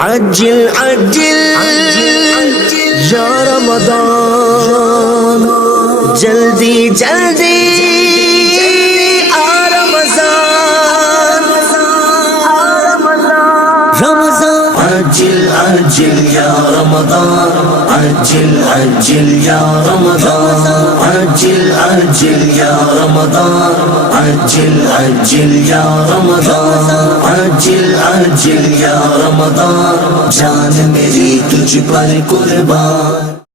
عجل عجل या रमज़ान जल्दी जल्दी आ रमज़ान रमज़ान अज्जिल अज्जिल या रमज़ान अज्जिल अज्जिल या रमज़ान अज्जिल अज्जिल या रमज़ान अज्जिल अज्जिल या रमज़ान अज्जिल अज्जिल या रमज़ान जान मेरी तुझ पर कुर्बान।